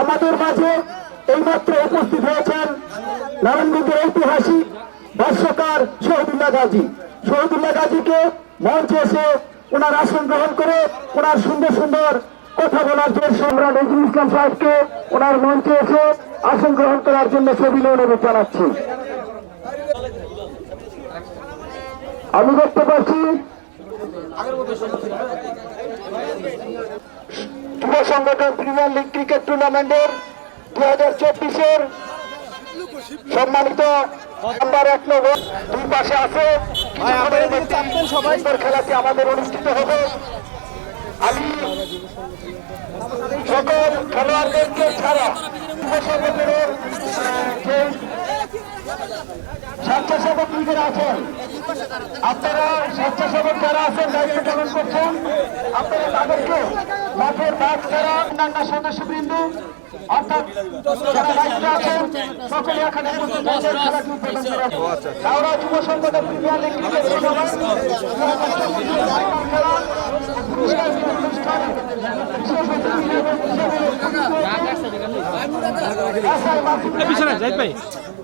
আমাদের মাঝে এইমাত্র উপস্থিত হয়েছেন নারায়ণগঞ্জের ঐতিহাসিক ভাষ্যকার শহীদুল্লাহ গাজী। শহীদুল্লাহ গাজীকে মঞ্চে এসে ওনার আসন গ্রহণ করে ওনার সুন্দর সুন্দর কথা বলার জন্য সম্রাট নজরুল ইসলাম সাহেবকে ওনার মঞ্চে এসে আসন গ্রহণ করার জন্য সবিলে অনুরোধ জানাচ্ছি। আমি দেখতে পাচ্ছি যুব সংগঠন প্রিমিয়ার লিগ ক্রিকেট টুর্নামেন্টের দু হাজার চব্বিশের সম্মানিত নাম্বার এক নম্বর দুই পাশে আছে। খেলাটি আমাদের অনুষ্ঠিত হবে। আমি সকল খেলোয়াড়দেরকে ছাড়া যুব সংগঠনের যে স্বেচ্ছাসেবক আছেন আপনারা স্বেচ্ছাসেবক যারা আছেন, দায়িত্ব পালন করছেন, আপনারা তাদেরকে মাঠের বাদ ছাড়া অন্যান্য সদস্যবৃন্দ, অর্থাৎ যারা দায়িত্ব আছেন, সকলে এখানে। হাওড়া যুব সংগঠন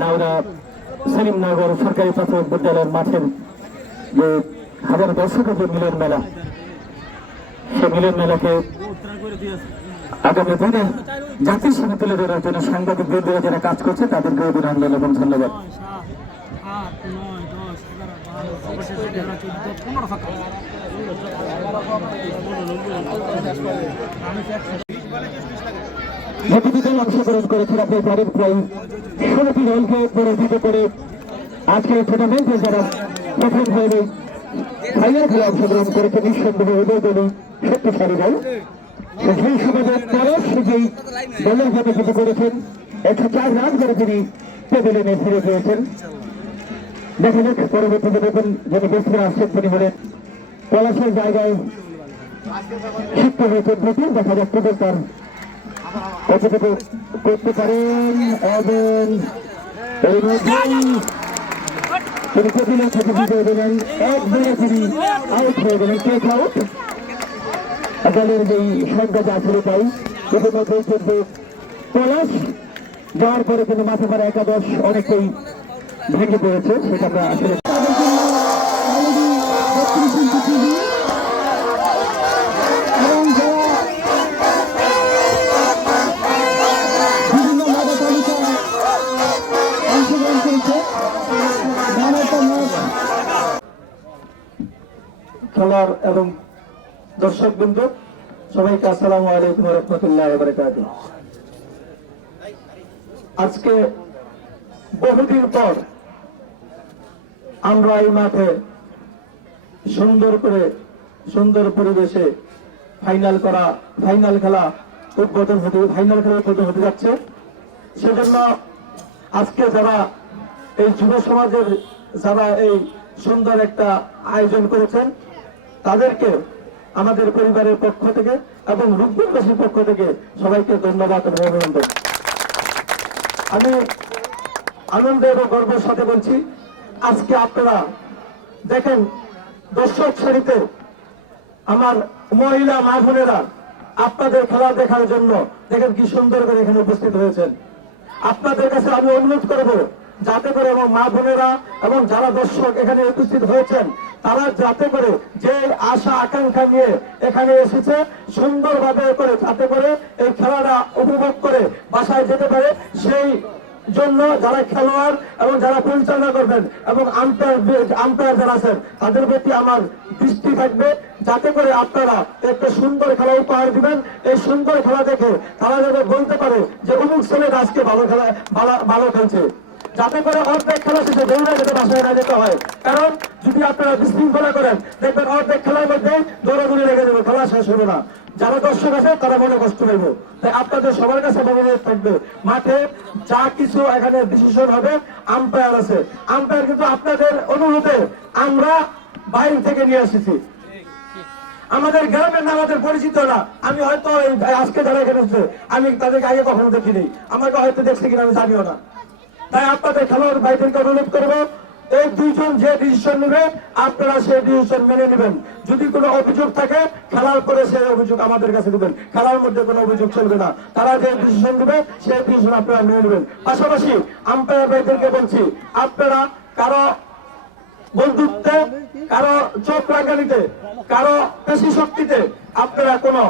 নাওরা সেলিমনগর সরকারি প্রাথমিক বিদ্যালয়ের মাঠের যে হাজার দর্শকের যে মিলন মেলা সে মিলন মেলাকে আগামী দিনে জাতির সঙ্গে তুলে ধরার জন্য সাংবাদিক বৃন্দরা যারা কাজ করছে তাদেরকে অভিনন্দন এবং ধন্যবাদ অংশগ্রহণ করেছেন আপনি তাদের প্রায় ষোলোটি দলকে পরাজিত করে আজকের টুর্নামেন্টে যারা প্রথম হয়ে ফাইনাল খেলে অংশগ্রহণ করেছে, নিঃসন্দেহে দলই শক্তিশালী দল। সেই সুবাদে পরের সুযোগ দলের জন্য কিছু করেছেন একশো চার রান করে তিনি টেবিলে ফিরে পেয়েছেন। দেখা যাক, পরবর্তীতে দেখুন যিনি বেশি আসছেন, তিনি বলেন পলাশের জায়গায় শিক্ষা হয়েছে। দুটি দেখা যাক তার করতে পারেন এবং এর মধ্যেই তিনি টেবিলের থেকে বিজয় তিনি আউট হয়ে গেলেন টেক আউট দলের যেই সংখ্যা যা ছিল তাই ইতিমধ্যেই কিন্তু পলাশ, যাওয়ার পরে কিন্তু মাথা মারা একাদশ অনেকটাই ভেঙে পড়েছে, সেটা আমরা আসলে খেলার এবং দর্শক বিন্দু সবাইকে আসসালামু আলাইকুম রহমতুল্লাহ আজকে বহুদিন পর আমরা এই মাঠে সুন্দর করে, সুন্দর পরিবেশে ফাইনাল করা ফাইনাল খেলা উদ্বোধন হতে ফাইনাল খেলা উদ্বোধন হতে যাচ্ছে। সেজন্য আজকে যারা এই যুব সমাজের যারা এই সুন্দর একটা আয়োজন করেছেন, তাদেরকে আমাদের পরিবারের পক্ষ থেকে এবং রূপবাসীর পক্ষ থেকে সবাইকে ধন্যবাদ এবং অভিনন্দন। আমি আনন্দ এবং গর্বের সাথে বলছি, আজকে আপনারা দেখেন, দর্শক শ্রেণীতে আমার মহিলা মা বোনেরা আপনাদের খেলা দেখার জন্য দেখেন কি সুন্দর করে এখানে উপস্থিত হয়েছেন। আপনাদের কাছে আমি অনুরোধ করব যাতে করে আমার মা বোনেরা এবং যারা দর্শক এখানে উপস্থিত হয়েছেন, তারা যাতে করে যে আশা, আকাঙ্ক্ষা নিয়ে এখানে এসেছে, সুন্দরভাবে করে যাতে করে এই খেলাটা উপভোগ করে বাসায় যেতে পারে। সেই জন্য যারা খেলোয়াড় এবং যারা পরিচালনা করবেন এবং আম্পায়ার আম্পায়ার যারা আছেন, তাদের প্রতি আমার দৃষ্টি থাকবে, যাতে করে আপনারা একটা সুন্দর খেলা উপহার দিবেন। এই সুন্দর খেলা দেখে তারা যাতে বলতে পারে যে, অমুক ছেলেটা আজকে ভালো খেলা ভালো খেলছে। যাতে করে অর্ধেক খেলা শেষে দৌড়ে যেতে বাসায় না যেতে হয়। কারণ, যদি আপনারা বিশৃঙ্খলা করেন, দেখবেন অর্ধেক খেলার মধ্যে দৌড়াদৌড়ি লেগে যাবে, খেলা শেষ হবে না। যারা দর্শক আছে, তারা মনে কষ্ট নেব তাই আপনাদের সবার কাছে মনোযোগ থাকবে। মাঠে যা কিছু এখানে ডিসিশন হবে আম্পায়ার আছে। আম্পায়ার কিন্তু আপনাদের অনুরোধে আমরা বাইরে থেকে নিয়ে এসেছি। আমাদের গ্রামের নাম আমাদের পরিচিত না। আমি হয়তো আজকে যারা এখানে আমি তাদেরকে আগে কখনো দেখিনি। আমাকে হয়তো দেখছি কিনা আমি জানিও না। তাই আপনাদের খেলোয়াড় ভাইদেরকে অনুরোধ করব, এই দুইজন যে ডিসিশন নেবে আপনারা সেই ডিসিশন মেনে নেবেন। যদি কোনো অভিযোগ থাকে, খেলার পরে সেই অভিযোগ আমাদের কাছে দেবেন খেলার মধ্যে কোনো অভিযোগ চলবে না। তারা যে ডিসিশন নেবে, সেই ডিসিশন আপনারা মেনে নেবেন। পাশাপাশি আম্পায়ার ভাইদেরকে বলছি, আপনারা কারও বন্ধুত্বে, কারও চোখ রাগানিতে কারও পেশি শক্তিতে আপনারা কোনো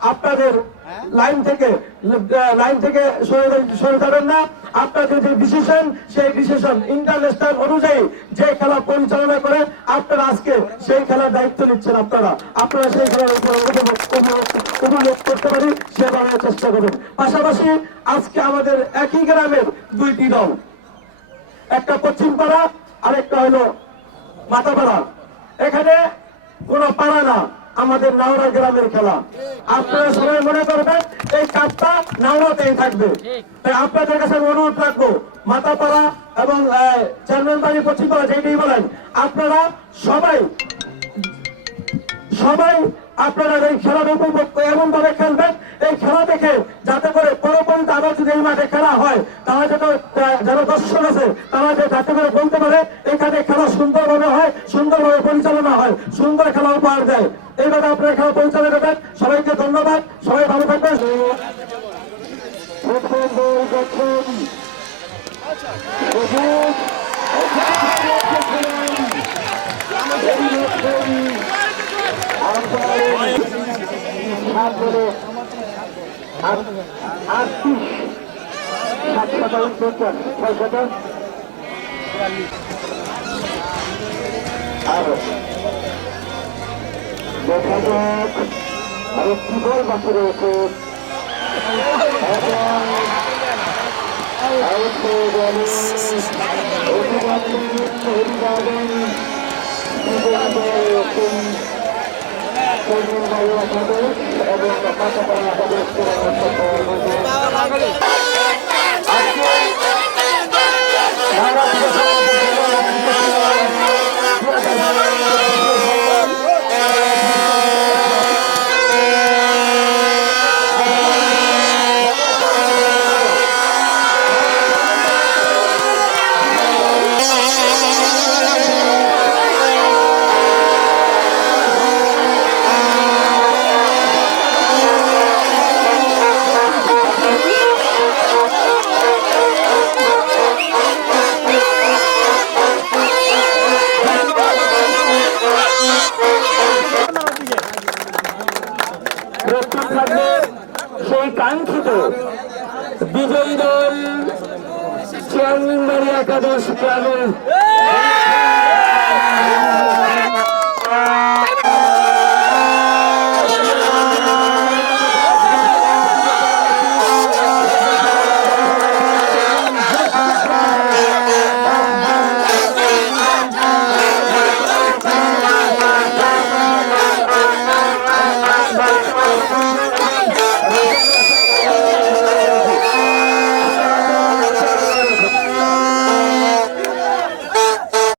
আপনাদের লাইন থেকে লাইন থেকে সরে সরে যাবেন না। আপনাদের যে ডিসিশন সেই ডিসিশন ইন্টারন্যাশনাল অনুযায়ী যে খেলা পরিচালনা করে আপনারা আজকে সেই খেলার দায়িত্ব নিচ্ছেন আপনারা। আপনারা সেই খেলার উপভোগ- করতে পারি সেভাবে চেষ্টা করুন। পাশাপাশি আজকে আমাদের একই গ্রামের দুইটি দল। একটা পশ্চিম পাড়া আরেকটা হলো মাথাপাড়া এখানে কোন পাড়া না। আমাদের নাওড়া গ্রামের খেলা। আপনারা সবাই মনে করবেন, এই কাপটা নাওড়াতেই থাকবে। তাই আপনাদের কাছে অনুরোধ রাখব, মাতাপাড়া এবং চেয়ারম্যান বাড়ি পশ্চিমপাড়া, যেটাই বলেন, আপনারা সবাই সবাই আপনারা এই খেলার উপভোগ এমন ভাবে খেলবেন, এই খেলা দেখে যাতে করে পরবর্তীতে আবার যদি এই মাঠে খেলা হয় তারা যেন যারা দর্শক আছে, তারা যে যাতে করে বলতে পারে, এখানে খেলা সুন্দরভাবে হয়, সুন্দরভাবে পরিচালনা হয়, সুন্দর খেলা উপহার দেয় এইভাবে আপনারা খেলা পরিচালনা করবেন। সবাইকে ধন্যবাদ। সবাই ভালো থাকবেন। সাত বলে আটত্রিশ সাত সাতাশ পঞ্চাশ ছয় সাতাশ আর দেখা যাক আরও কি? বল বাকি রয়েছে এবং এবং চেয়ারম্যানবাড়ি একাদশ ক্লাবের